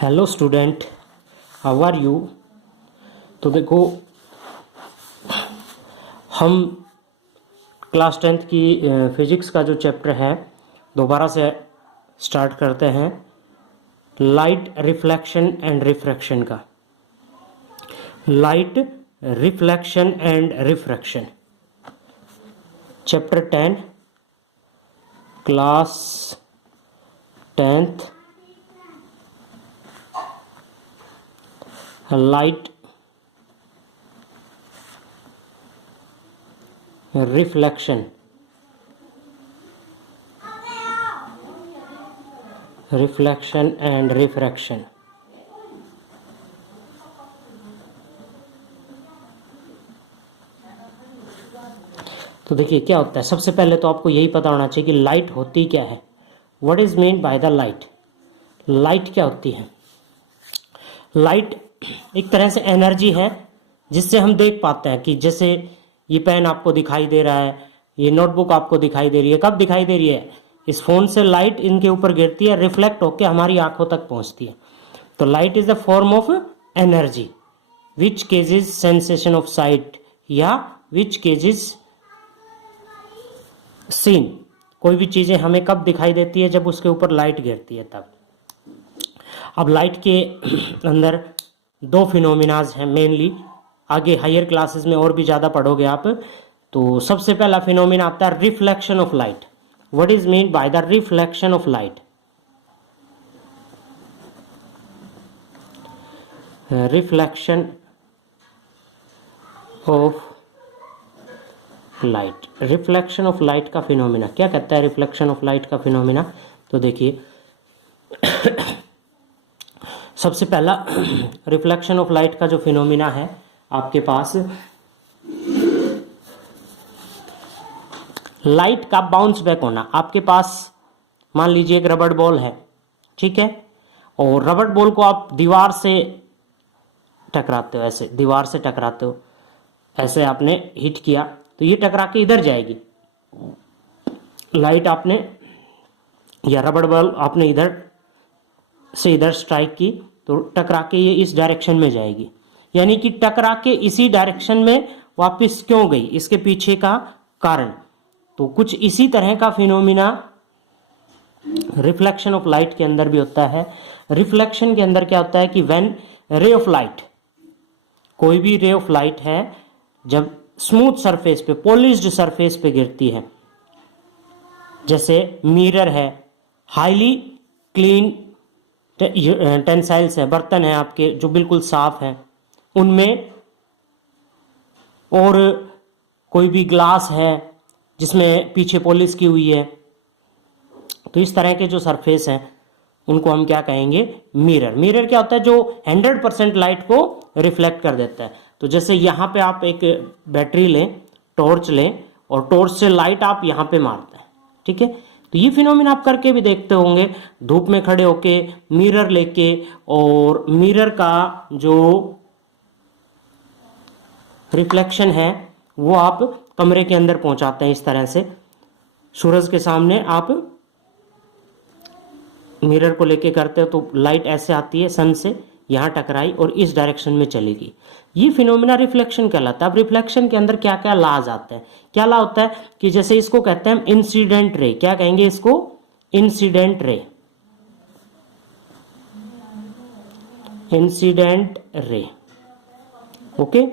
Hello student, how are you. तो देखो, हम क्लास 10th की फिजिक्स का जो चैप्टर है दोबारा से स्टार्ट करते हैं, लाइट रिफ्लेक्शन एंड रिफ्रैक्शन का। Light reflection and refraction, chapter 10, class 10th, light reflection and refraction. तो देखिए क्या होता है, सबसे पहले तो आपको यही पता होना चाहिए कि लाइट होती क्या है। What is mean by the light. Light क्या होती है? लाइट एक तरह से एनर्जी है जिससे हम देख पाते हैं कि जैसे ये पेन आपको दिखाई दे रहा है, ये नोटबुक आपको दिखाई दे रही है। कब दिखाई दे रही है? इस फोन से लाइट इनके ऊपर गिरती है, रिफ्लेक्ट होकर हमारी आंखों तक पहुंचती है। तो light is the form of energy which causes sensation of sight या विच केजेस सीन। कोई भी चीजें हमें कब दिखाई देती है? जब उसके ऊपर लाइट गिरती है तब। अब लाइट के अंदर दो फिनोमिनाज हैं मेनली, आगे हायर क्लासेस में और भी ज़्यादा पढ़ोगे आप। तो सबसे पहला फिनोमिना आता है reflection of light. What is mean by the reflection of light? Reflection of light, reflection of light का फिनोमिना क्या कहता है? रिफ्लेक्शन ऑफ लाइट का फिनोमिना, तो देखिए सबसे पहला रिफ्लेक्शन ऑफ लाइट का जो फिनोमिना है आपके पास, लाइट का बाउंस बैक होना। आपके पास मान लीजिए एक रबड़ बॉल है, ठीक है, और रबड़ बॉल को आप दीवार से टकराते हो, ऐसे दीवार से टकराते हो, ऐसे आपने हिट किया तो ये टकरा के इधर जाएगी। लाइट आपने या रबड़ बॉल आपने इधर से इधर स्ट्राइक की तो टकरा के ये इस डायरेक्शन में जाएगी। यानी कि टकरा के इसी डायरेक्शन में वापस क्यों गई, इसके पीछे का कारण। तो कुछ इसी तरह का फिनोमिना रिफ्लेक्शन ऑफ लाइट के अंदर भी होता है। रिफ्लेक्शन के अंदर क्या होता है कि व्हेन रे ऑफ लाइट, कोई भी रे ऑफ लाइट है जब स्मूथ सरफेस पे, पॉलिश्ड सरफेस पे गिरती है, जैसे मिरर है, हाईली क्लीन टेंसाइल्स है, बर्तन है आपके जो बिल्कुल साफ है उनमें, और कोई भी ग्लास है जिसमें पीछे पॉलिश की हुई है, तो इस तरह के जो सरफेस हैं उनको हम क्या कहेंगे? मिरर। मिरर क्या होता है? जो 100% लाइट को रिफ्लेक्ट कर देता है। तो जैसे यहाँ पे आप एक बैटरी लें, टॉर्च लें, और टॉर्च से लाइट आप यहाँ पे मारते हैं, ठीक है। तो ये फिनोमिना आप करके भी देखते होंगे, धूप में खड़े होके मिरर लेके, और मिरर का जो रिफ्लेक्शन है वो आप कमरे के अंदर पहुंचाते हैं। इस तरह से सूरज के सामने आप मिरर को लेके करते हो तो लाइट ऐसे आती है सन से, यहाँ टकराई और इस डायरेक्शन में चलेगी। ये फिनोमिना रिफ्लेक्शन कहलाता है। अब रिफ्लेक्शन के अंदर क्या क्या लॉज आते हैं? क्या लॉ होता है कि जैसे इसको कहते हैं इंसिडेंट रे। क्या कहेंगे इसको? Incident ray. Incident ray, okay.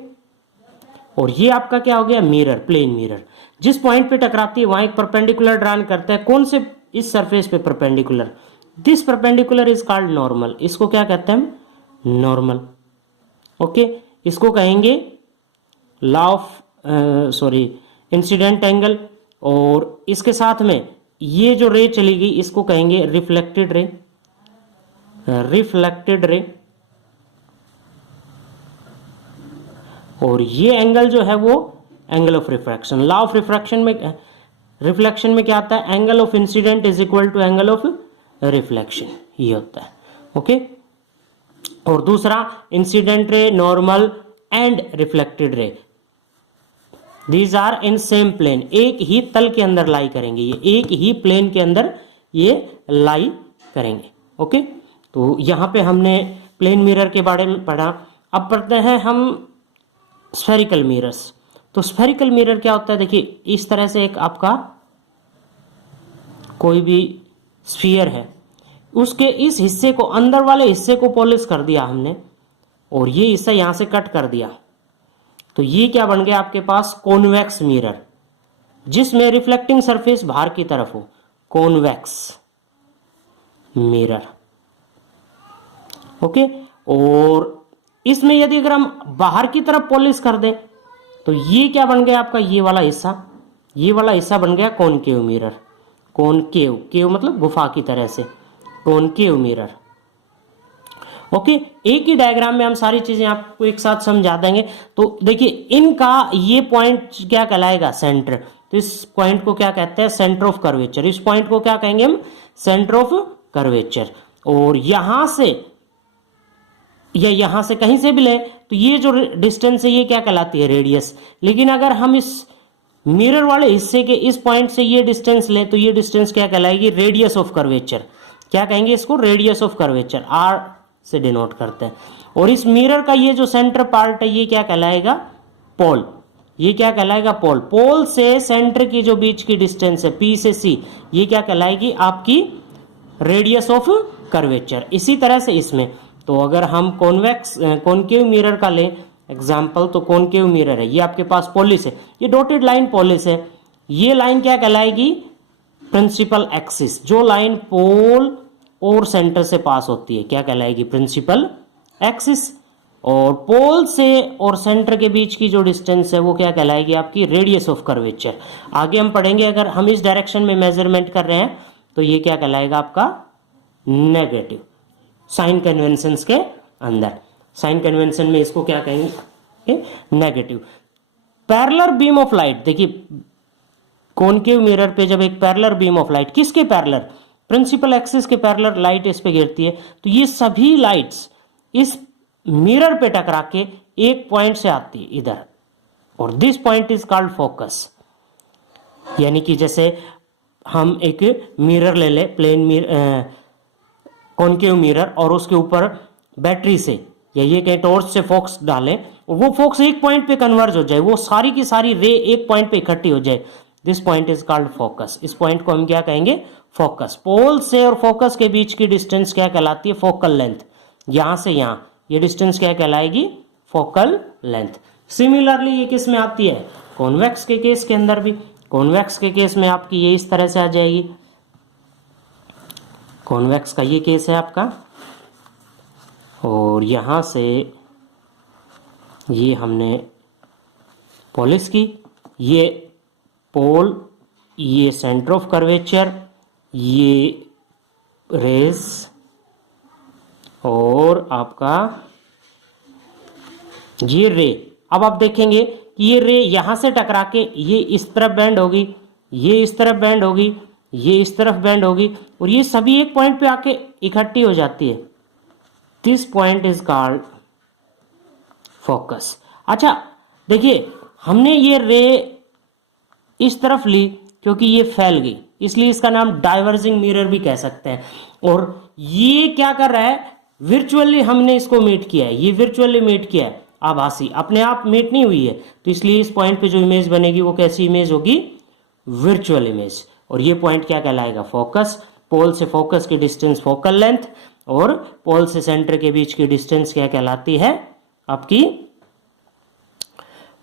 और ये आपका क्या हो गया? Mirror, plane mirror. जिस पॉइंट पे टकराती है वहां एक परपेंडिकुलर ड्रॉ करते हैं। कौन से? इस सरफेस पे perpendicular. This perpendicular is called normal. इसको क्या कहते हैं? Normal, okay. इसको कहेंगे लॉ ऑफ इंसिडेंट एंगल। और इसके साथ में ये जो रे चलेगी इसको कहेंगे रिफ्लेक्टेड रे। Reflected ray. और ये एंगल जो है वो angle of refraction. Law of refraction में, रिफ्लेक्शन में क्या आता है? Angle of incidence is equal to angle of reflection, ये होता है, ओके। और दूसरा incident ray, normal and reflected ray, these are in same plane. एक ही तल के अंदर लाई करेंगे, ये एक ही प्लेन के अंदर ये लाई करेंगे, ओके। तो यहाँ पे हमने प्लेन मिरर के बारे में पढ़ा। अब पढ़ते हैं हम स्फेरिकल मिरर्स। तो स्फेरिकल मिरर क्या होता है, देखिए इस तरह से एक आपका कोई भी स्फीयर है, उसके इस हिस्से को, अंदर वाले हिस्से को पॉलिश कर दिया हमने और ये हिस्सा यहां से कट कर दिया, तो ये क्या बन गया आपके पास, कॉन्वेक्स मिरर, जिसमें रिफ्लेक्टिंग सरफेस बाहर की तरफ हो, कॉन्वेक्स मिरर। ओके, और इसमें यदि अगर हम बाहर की तरफ पॉलिश कर दें तो ये क्या बन गया आपका, ये वाला हिस्सा बन गया कॉनकेव मिरर। कॉनकेव, केव मतलब गुफा की तरह से, कॉनकेव मिरर। ओके, एक ही डायग्राम में हम सारी चीजें आपको एक साथ समझा देंगे। तो देखिए इनका ये पॉइंट क्या कहलाएगा, सेंटर। तो इस पॉइंट को क्या कहते हैं, सेंटर ऑफ कर्वेचर। इस पॉइंट को क्या कहेंगे हम, सेंटर ऑफ कर्वेचर। और यहां से या यहां से कहीं से भी ले तो ये जो डिस्टेंस है ये क्या कहलाती है, रेडियस। लेकिन अगर हम इस मिरर वाले हिस्से के इस पॉइंट से ये डिस्टेंस लें तो ये डिस्टेंस क्या कहलाएगी, रेडियस ऑफ कर्वेचर। क्या कहेंगे इसको, रेडियस ऑफ कर्वेचर, आर से डिनोट करते हैं। और इस मिरर का ये जो सेंटर पार्ट है ये क्या कहलाएगा, पोल। ये क्या कहलाएगा, पोल। पोल से सेंटर की जो बीच की डिस्टेंस है पी से सी, ये क्या कहलाएगी आपकी रेडियस ऑफ कर्वेचर। इसी तरह से इसमें, तो अगर हम कॉनकेव मिरर का लें एग्जाम्पल, तो कॉनकेव मिरर है, ये आपके पास पॉलिश है, ये डॉटेड लाइन पॉलिश है। ये लाइन क्या कहलाएगी, प्रिंसिपल एक्सिस। जो लाइन पोल और सेंटर से पास होती है क्या कहलाएगी, प्रिंसिपल एक्सिस। और पोल से और सेंटर के बीच की जो डिस्टेंस है वो क्या कहलाएगी आपकी, रेडियस ऑफ कर्वेचर। आगे हम पढ़ेंगे, अगर हम इस डायरेक्शन में मेजरमेंट कर रहे हैं तो ये क्या कहलाएगा आपका, नेगेटिव। साइन कन्वेंशंस के अंदर, साइन कन्वेंशन में इसको क्या कहेंगे, negative. Parallel beam of light, देखिए कॉनकेव मिरर पे जब एक पैरेलल बीम ऑफ लाइट, किसके पैरेलल, प्रिंसिपल एक्सिस के पैरेलल लाइट इस पे गिरती है, तो ये सभी लाइट्स इस मिरर पे टकरा के एक पॉइंट से आती है इधर, और this point is called focus. यानी कि जैसे हम एक मिरर ले ले, प्लेन मिरर, कॉनकेव मिरर, और उसके ऊपर बैटरी से या ये कहीं टॉर्च से फोक्स डालें, वो फोक्स एक पॉइंट पे कन्वर्ज हो जाए, वो सारी की सारी रे एक पॉइंट पे इकट्ठी हो जाए, this point is called focus. इस पॉइंट को हम क्या कहेंगे, फोकस। पोल से और फोकस के बीच की डिस्टेंस क्या कहलाती है, फोकल लेंथ। यहां से यहां ये डिस्टेंस क्या कहलाएगी, फोकल लेंथ। सिमिलरली ये किस में आती है, कॉन्वेक्स के केस के अंदर भी। कॉन्वेक्स के केस में आपकी ये इस तरह से आ जाएगी, कॉन्वेक्स का ये केस है आपका, और यहां से ये हमने पॉलिश की, ये पोल, ये सेंटर ऑफ कर्वेचर, ये रेज, और आपका ये रे। अब आप देखेंगे कि ये रे यहां से टकरा के ये इस तरफ बैंड होगी, ये इस तरफ बैंड होगी, ये इस तरफ बैंड होगी, और ये सभी एक पॉइंट पे आके इकट्ठी हो जाती है। This point is called focus. अच्छा देखिए, हमने ये रे इस तरफ ली क्योंकि ये फैल गई, इसलिए इसका नाम डाइवर्जिंग मिरर भी कह सकते हैं। और ये क्या कर रहा है, वर्चुअली हमने इसको मीट किया है, ये वर्चुअली मीट किया है, आभासी, अपने आप मीट नहीं हुई है, तो इसलिए इस पॉइंट पे जो इमेज बनेगी वो कैसी इमेज होगी, वर्चुअल इमेज। और ये पॉइंट क्या कहलाएगा, फोकस। पोल से फोकस की डिस्टेंस फोकल लेंथ, और पोल से सेंटर के बीच की डिस्टेंस क्या कहलाती है आपकी,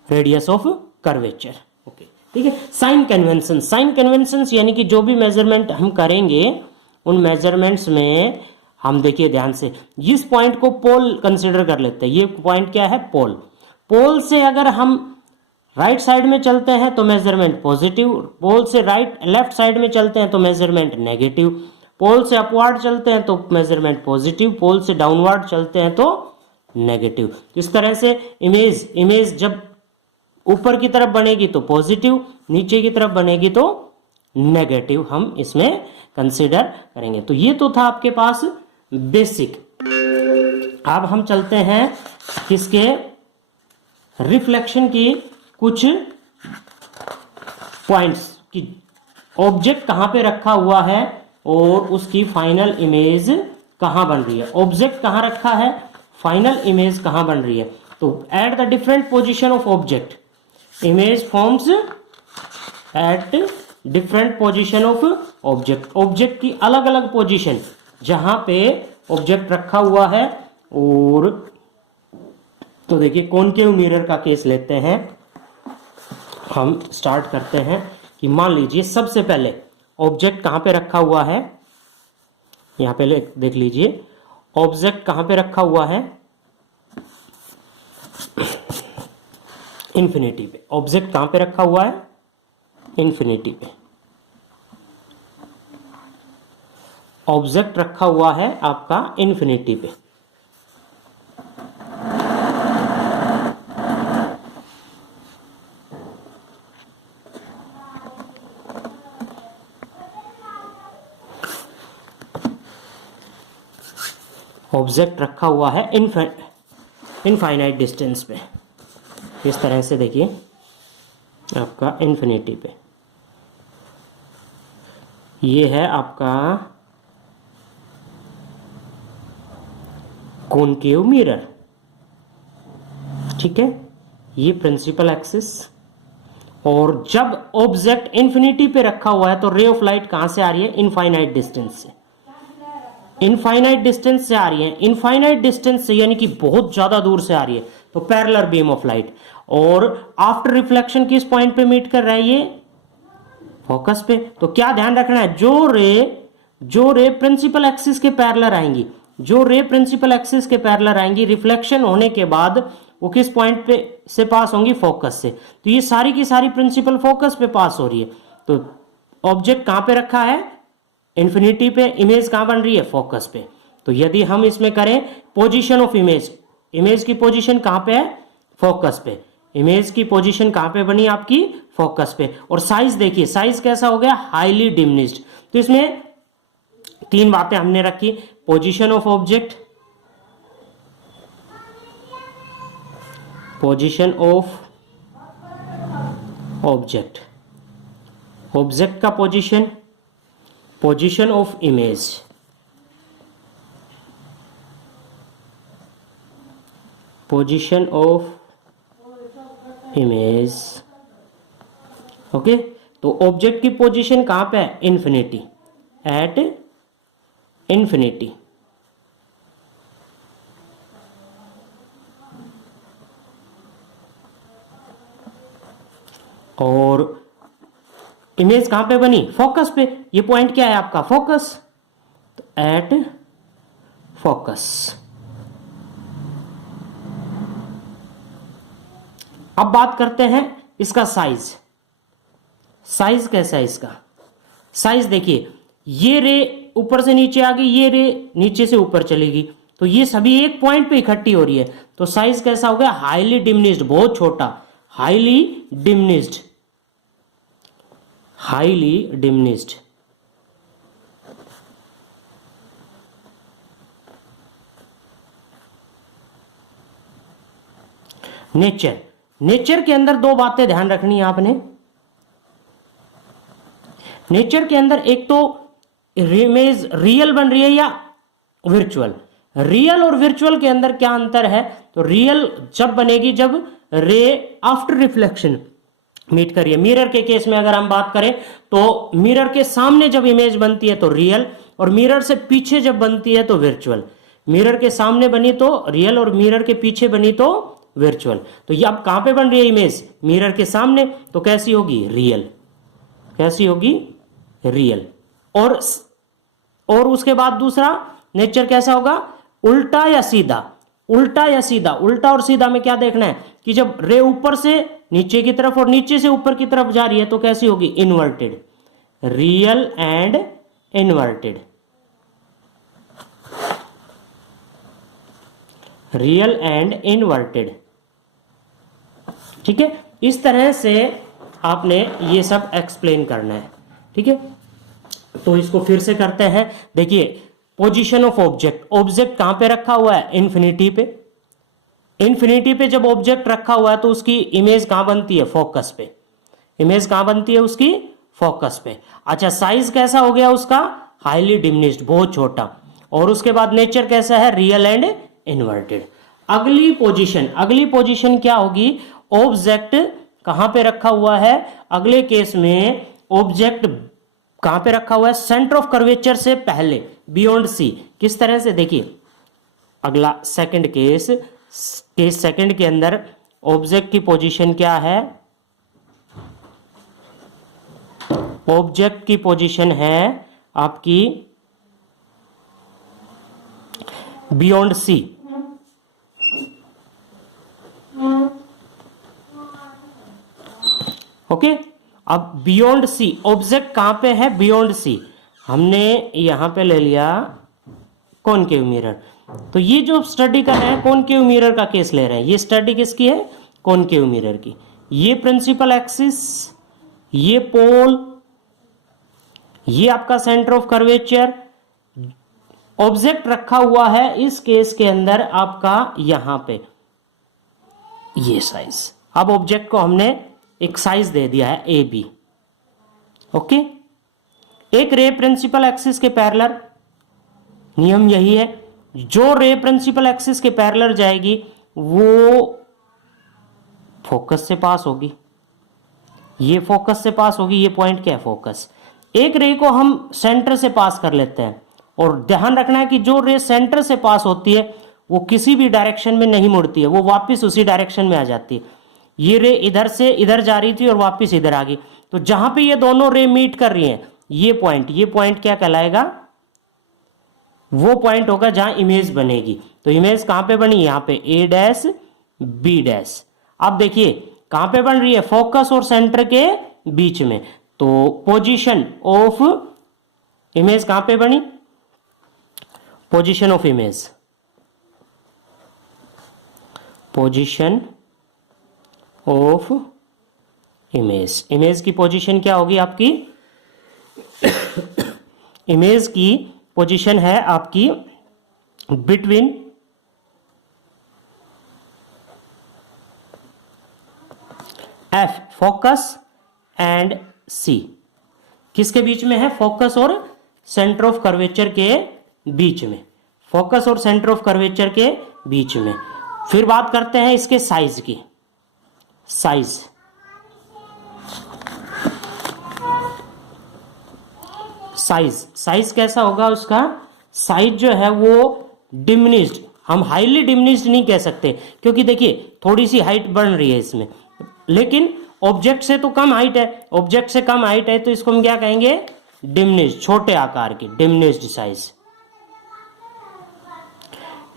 रेडियस ऑफ कर्वेचर। ओके, ठीक है। साइन कन्वेंशन, साइन कन्वेंशन यानी कि जो भी मेजरमेंट हम करेंगे उन मेजरमेंट्स में हम देखिए ध्यान से, इस पॉइंट को पोल कंसीडर कर लेते हैं। ये पॉइंट क्या है, पोल। पोल से अगर हम राइट साइड में चलते हैं तो मेजरमेंट पॉजिटिव, पोल से लेफ्ट साइड में चलते हैं तो मेजरमेंट नेगेटिव, पोल से अपवर्ड चलते हैं तो मेजरमेंट पॉजिटिव, पोल से डाउनवर्ड चलते हैं तो नेगेटिव। इस तरह से इमेज जब ऊपर की तरफ बनेगी तो पॉजिटिव, नीचे की तरफ बनेगी तो नेगेटिव, हम इसमें कंसीडर करेंगे। तो ये तो था आपके पास बेसिक। अब हम चलते हैं किसके, रिफ्लेक्शन की कुछ पॉइंट्स की, ऑब्जेक्ट कहां पे रखा हुआ है और उसकी फाइनल इमेज कहां बन रही है, ऑब्जेक्ट कहां रखा है, फाइनल इमेज कहां बन रही है। तो at the different position of object, image forms at different position of object, object की अलग अलग पोजीशन जहां पे ऑब्जेक्ट रखा हुआ है। और तो देखिए कॉनकेव मिरर का केस लेते हैं, हम स्टार्ट करते हैं कि मान लीजिए सबसे पहले ऑब्जेक्ट कहां पे रखा हुआ है, यहां पे देख लीजिए ऑब्जेक्ट कहां पे रखा हुआ है, इन्फिनिटी पे। ऑब्जेक्ट कहां पे रखा हुआ है, इन्फिनिटी पे। ऑब्जेक्ट रखा हुआ है आपका इन्फिनिटी पे। ऑब्जेक्ट रखा हुआ है इनफाइनाइट डिस्टेंस पे, इस तरह से देखिए आपका इन्फिनिटी पे। ये है आपका कॉनकेव मिरर, ठीक है, ये प्रिंसिपल एक्सिस। और जब ऑब्जेक्ट इन्फिनिटी पे रखा हुआ है तो रे ऑफ लाइट कहां से आ रही है, इनफाइनाइट डिस्टेंस से, इनफाइनाइट डिस्टेंस से आ रही है। इनफाइनाइट डिस्टेंस से यानी कि बहुत ज्यादा दूर से आ रही है, तो पैरेलल बीम ऑफ लाइट। और आफ्टर रिफ्लेक्शन किस पॉइंट पे मीट कर रहा है, ये फोकस पे। तो क्या ध्यान रखना है, जो रे प्रिंसिपल एक्सिस के पैरेलल आएंगी, जो रे प्रिंसिपल एक्सिस के पैरेलल आएंगी, रिफ्लेक्शन होने के बाद वो किस पॉइंट पे से पास होंगी, फोकस से। तो ये सारी की सारी प्रिंसिपल फोकस पे पास हो रही है। तो ऑब्जेक्ट कहां पे रखा है, इन्फिनिटी पे, इमेज कहां बन रही है, फोकस पे। तो यदि हम इसमें करें पोजीशन ऑफ इमेज, इमेज की पोजीशन कहां पे है, फोकस पे। इमेज की पोजीशन कहां पे बनी आपकी, फोकस पे। और साइज देखिए, साइज कैसा हो गया, हाईली डिमिनिश्ड। तो इसमें तीन बातें हमने रखी, position of object, position of object, object का position, position of image, position of image. Okay, तो ऑब्जेक्ट की पोजीशन कहां पे है, इन्फिनिटी, एट इन्फिनिटी। और इमेज कहां पे बनी, फोकस पे। ये पॉइंट क्या है आपका, फोकस, तो एट फोकस। अब बात करते हैं इसका साइज, साइज कैसा है इसका। साइज देखिए, ये रे ऊपर से नीचे आ गई, ये रे नीचे से ऊपर चलेगी, तो ये सभी एक पॉइंट पे इकट्ठी हो रही है। तो साइज कैसा हो गया, हाईली डिमिनिश्ड, बहुत छोटा, highly diminished, highly diminished. Nature, nature के अंदर दो बातें ध्यान रखनी है आपने। नेचर के अंदर एक तो इमेज रियल बन रही है या विर्चुअल। रियल और विर्चुअल के अंदर क्या अंतर है, तो रियल जब बनेगी जब रे आफ्टर रिफ्लेक्शन मीट करिए। मिरर के केस में अगर हम बात करें तो मिरर के सामने जब इमेज बनती है तो रियल, और मिरर से पीछे जब बनती है तो विर्चुअल। मिरर के सामने बनी तो रियल और मिरर के पीछे बनी तो विर्चुअल। तो ये अब कहां पे बन रही है इमेज, मिरर के सामने, तो कैसी होगी, रियल, कैसी होगी, रियल। और उसके बाद दूसरा नेचर कैसा होगा, उल्टा या सीधा। उल्टा या सीधा, उल्टा और सीधा में क्या देखना है कि जब रे ऊपर से नीचे की तरफ और नीचे से ऊपर की तरफ जा रही है तो कैसी होगी, inverted, real and inverted, real and inverted. ठीक है, इस तरह से आपने ये सब एक्सप्लेन करना है। ठीक है, तो इसको फिर से करते हैं। देखिए, पोजीशन ऑफ ऑब्जेक्ट, ऑब्जेक्ट कहां पे रखा हुआ है, इन्फिनिटी पे। इन्फिनिटी पे जब ऑब्जेक्ट रखा हुआ है तो उसकी इमेज कहां बनती है, फोकस पे। इमेज कहां बनती है उसकी, फोकस पे। अच्छा, साइज कैसा हो गया उसका, हाईली डिमिनिश्ड, बहुत छोटा। और उसके बाद नेचर कैसा है, रियल एंड इन्वर्टेड। अगली पोजीशन क्या होगी, ऑब्जेक्ट कहां पे रखा हुआ है, अगले केस में ऑब्जेक्ट कहां पे रखा हुआ है, सेंटर ऑफ कर्वेचर से पहले, बियॉन्ड सी। किस तरह से, देखिए अगला सेकंड केस सेकंड के अंदर ऑब्जेक्ट की पोजीशन क्या है, ऑब्जेक्ट की पोजीशन है आपकी बियॉन्ड सी। ओके, अब बियॉन्ड सी ऑब्जेक्ट कहां पे है, बियॉन्ड सी। हमने यहां पे ले लिया कॉनकेव मिरर, तो ये जो स्टडी कर रहे हैं कॉनकेव मिरर का केस ले रहे हैं, ये स्टडी किसकी है, कॉनकेव मिरर की। ये प्रिंसिपल एक्सिस, ये पोल, ये आपका सेंटर ऑफ कर्वेचर, ऑब्जेक्ट रखा हुआ है इस केस के अंदर आपका यहां पे ये साइज। अब ऑब्जेक्ट को हमने एक साइज दे दिया है ए बी। ओके, एक रे प्रिंसिपल एक्सिस के पैरेलल, नियम यही है, जो रे प्रिंसिपल एक्सिस के पैरेलल जाएगी वो फोकस से पास होगी, ये फोकस से पास होगी, ये पॉइंट क्या है, फोकस। एक रे को हम सेंटर से पास कर लेते हैं, और ध्यान रखना है कि जो रे सेंटर से पास होती है वो किसी भी डायरेक्शन में नहीं मुड़ती है, वो वापस उसी डायरेक्शन में आ जाती है। ये रे इधर से इधर जा रही थी और वापस इधर आ गई, तो जहां पे ये दोनों रे मीट कर रही हैं, ये पॉइंट क्या कहलाएगा, वो पॉइंट होगा जहां इमेज बनेगी। तो इमेज कहां पे बनी, यहां पे ए डैश बी डैश। अब देखिए कहां पे बन रही है, फोकस और सेंटर के बीच में। तो पोजीशन ऑफ इमेज कहां पे बनी, position of image, position of image, image की पोजीशन क्या होगी आपकी, इमेज की पोजीशन है आपकी बिटवीन एफ फोकस एंड सी। किसके बीच में है, फोकस और सेंटर ऑफ कर्वेचर के बीच में, फोकस और सेंटर ऑफ कर्वेचर के बीच में। फिर बात करते हैं इसके साइज की, साइज साइज कैसा होगा उसका, साइज जो है वो डिमिनिश्ड, हम हाईली डिमिनिश्ड नहीं कह सकते, क्योंकि देखिए थोड़ी सी हाइट बढ़ रही है इसमें, लेकिन ऑब्जेक्ट से तो कम हाइट है, ऑब्जेक्ट से कम हाइट है तो इसको हम क्या कहेंगे, डिमिनिश्ड, छोटे आकार की, diminished size,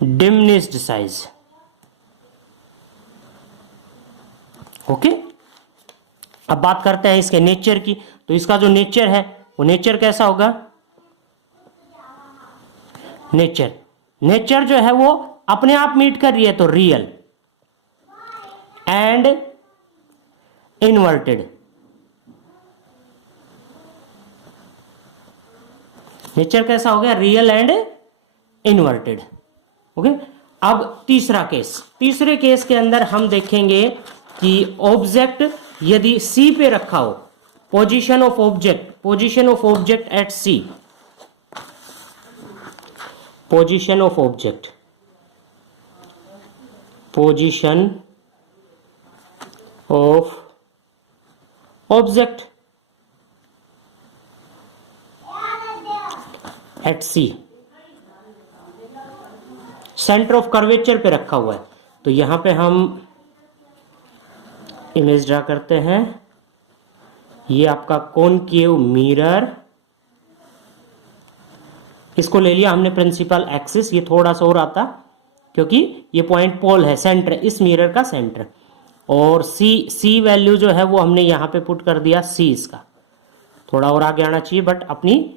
diminished size. Okay, अब बात करते हैं इसके नेचर की। तो इसका जो नेचर है वो नेचर कैसा होगा, नेचर जो है वो अपने आप मीट कर रही है, तो रियल एंड इन्वर्टेड। नेचर कैसा हो गया, रियल एंड इन्वर्टेड। ओके, अब तीसरे केस के अंदर हम देखेंगे कि ऑब्जेक्ट यदि सी पे रखा हो, position of object at C, position of object at C, centre of curvature पे रखा हुआ है। तो यहां पे हम इमेज ड्रा करते हैं, ये आपका कॉनकेव मिरर, इसको ले लिया हमने प्रिंसिपल एक्सिस, ये थोड़ा सा और आता क्योंकि ये पॉइंट पोल है, सेंटर, इस मिरर का सेंटर, और सी वैल्यू जो है वो हमने यहां पे पुट कर दिया, सी इसका थोड़ा और आगे आना चाहिए, बट अपनी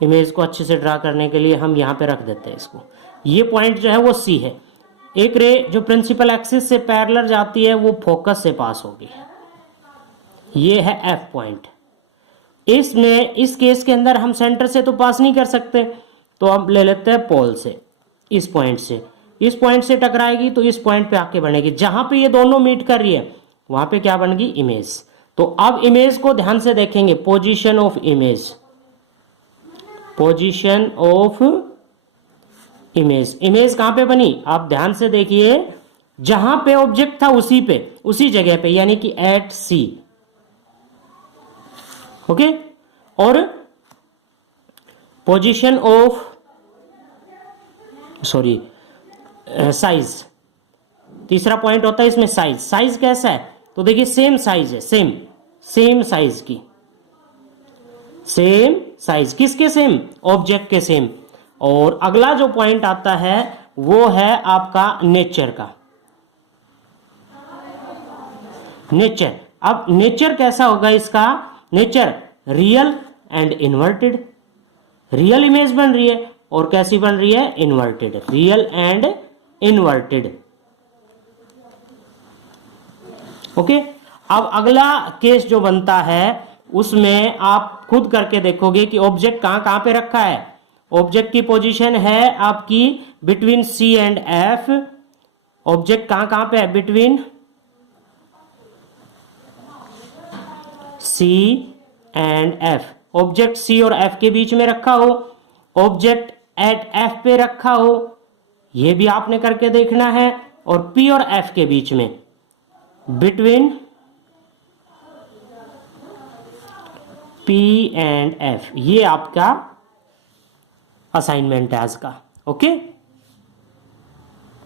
इमेज को अच्छे से ड्रा करने के लिए हम यहां पे रख देते हैं इसको। ये पॉइंट जो है वो सी है, एक रे जो प्रिंसिपल एक्सिस से पैरेलल जाती है वो फोकस से पास होगी, ये है एफ पॉइंट। इसमें इस केस के अंदर हम सेंटर से तो पास नहीं कर सकते, तो हम ले लेते हैं पोल से, इस पॉइंट से टकराएगी तो इस पॉइंट पे आके बनेगी, जहां पे ये दोनों मीट कर रही है वहां पे क्या बन गई, इमेज। तो अब इमेज को ध्यान से देखेंगे, पोजीशन ऑफ इमेज, इमेज कहां पे बनी, आप ध्यान से देखिए, जहां पे ऑब्जेक्ट था उसी पे, उसी जगह पे, यानी कि एट सी। ओके, और पोजीशन ऑफ, सॉरी, साइज, तीसरा पॉइंट होता है इसमें साइज। साइज कैसा है, तो देखिए सेम साइज है, सेम सेम साइज की, सेम साइज, किसके सेम, ऑब्जेक्ट के सेम। और अगला जो पॉइंट आता है वो है आपका नेचर का, नेचर। अब नेचर कैसा होगा इसका, nature real and inverted, real image बन रही है और कैसी बन रही है, inverted, real and inverted. Okay, अब अगला केस जो बनता है उसमें आप खुद करके देखोगे कि ऑब्जेक्ट कहां कहां पे रखा है। ऑब्जेक्ट की पोजीशन है आपकी between C and F, object कहां कहां पे है, between C and F, object C और एफ के बीच में रखा हो, ऑब्जेक्ट एट एफ पे रखा हो, यह भी आपने करके देखना है, और पी और एफ के बीच में, बिटवीन पी एंड एफ। ये आपका असाइनमेंट है आज का। ओके।